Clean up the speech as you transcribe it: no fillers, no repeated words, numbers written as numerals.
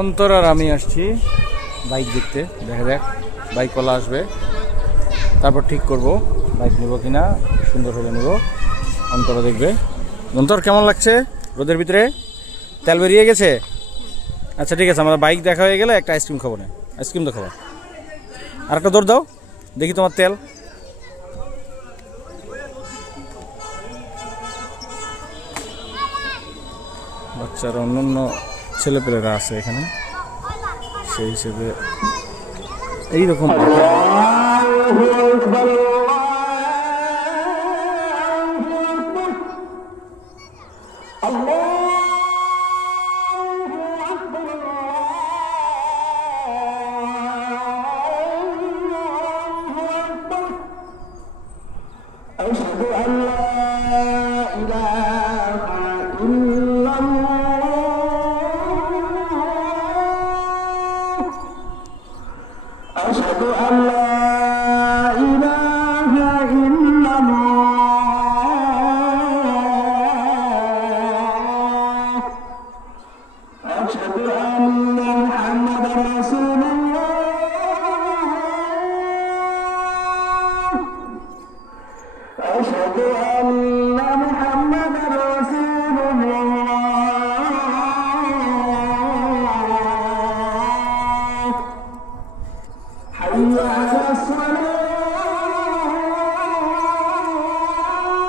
অন্তর আর আমি আসছি বাইক দেখতে, দেখা যাক বাইক কলা আসবে, তারপর ঠিক করব বাইক নেব কিনা, সুন্দর হলে নেব। অন্তরা দেখবে। অন্তর কেমন লাগছে রোদের ভিতরে? তেল বেরিয়ে গেছে? আচ্ছা ঠিক আছে, আমরা বাইক দেখা হয়ে গেলে একটা আইসক্রিম খাবো না, আইসক্রিম তো খাবো। আর একটা দৌড় দাও দেখি তোমার তেল। বাচ্চারা অন্যান্য ছেলেপেলেরা আছে এখানে, সেই হিসেবে এইরকম